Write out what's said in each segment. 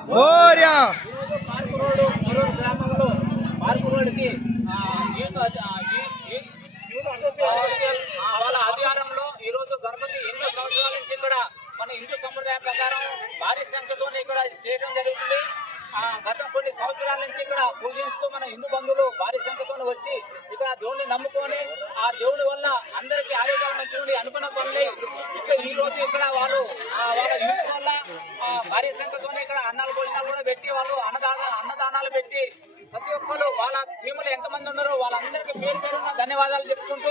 Morya park road మురూరు గ్రామంలో park రోడ్డుకి youth association వాళ్ళ ఆధ్వర్యంలో ఈరోజు గణపతి ఎన్నో సంవత్సరాల నుంచి ఇక్కడ మన హిందూ సంప్రదాయం ప్రకారం భారీ సంఖ్యతో ఇక్కడ చేయడం జరుగుతుంది. గత కొన్ని సంవత్సరాల నుంచి ఇక్కడ పూజిస్తూ మన హిందూ బంధువులు భారీ సంఖ్యతో వచ్చి ఇక్కడ దేవుడిని నమ్ముకొని ఆ దేవుడి వల్ల అందరికీ ఆరోగ్యాలు మంచి అనుకున్న పనులు ఇక్కడ ఈ రోజు ఇక్కడ వాళ్ళు వాళ్ళ యూత్ వల్ల భారీ సంఖ్యతో ఇక్కడ అన్నాలు భోజనాలు కూడా పెట్టి వాళ్ళు అన్నదానాలు పెట్టి ప్రతి ఒక్కరు వాళ్ళ టీములు ఎంతమంది ఉన్నారో వాళ్ళందరికీ పేరున్న ధన్యవాదాలు చెప్పుకుంటూ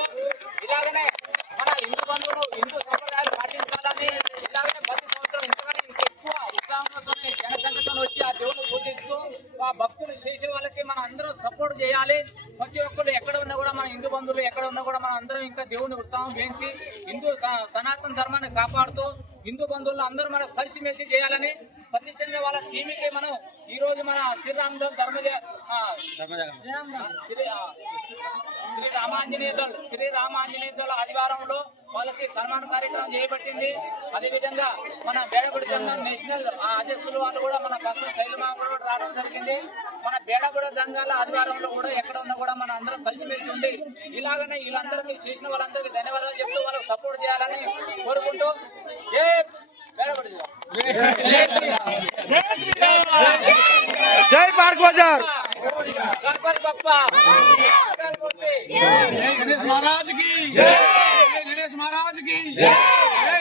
ఇలాగనే మన హిందూ బంధువులు హిందూ సంప్రదాయాలు పాటించాలని ఇలాగనే ప్రతి సంవత్సరం ఇంతగానే ఇంత ఎక్కువ ఉత్సాహంతో జనసంఖ్యతో వచ్చి ఆ దేవుని పూజిస్తూ ఆ భక్తులు చేసే వాళ్ళకి మనం అందరం సపోర్ట్ చేయాలి. ప్రతి ఒక్కరు ఎక్కడ ఉన్నా కూడా మన హిందూ బంధువులు ఎక్కడ ఉన్నా కూడా మనం అందరం ఇంకా దేవుని ఉత్సాహం పెంచి హిందూ సనాతన ధర్మాన్ని కాపాడుతూ హిందూ బంధువులు అందరూ మనం కలిసిమెలిసి చేయాలని ప్రతిష్టంగా వాళ్ళ టీంకి మనం ఈ రోజు మన శ్రీరామదల్ శ్రీరామాంజనేయ దళ ఆదివారంలో వాళ్ళకి సన్మాన కార్యక్రమం చేయబట్టింది. అదేవిధంగా మన బేడగుడి సంఘం నేషనల్ అధ్యక్షులు వాళ్ళు కూడా మన ప్రస్తుతం శైలమా కూడా రావడం జరిగింది. మన బేడగుడ సంఘాల ఆదివారంలో కూడా ఎక్కడ ఉన్నా కూడా మన అందరం కలిసిమెలిసి ఉండి ఇలాగనే వీళ్ళందరికీ చేసిన వాళ్ళందరికీ ధన్యవాదాలు చెప్తూ వాళ్ళకి సపోర్ట్ చేయాలని కోరుకుంటూ జై పార్క్ బజార్ गणपति बप्पा गणेश महाराज की जय, गणेश महाराज की जय,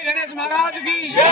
गणेश महाराज की जय।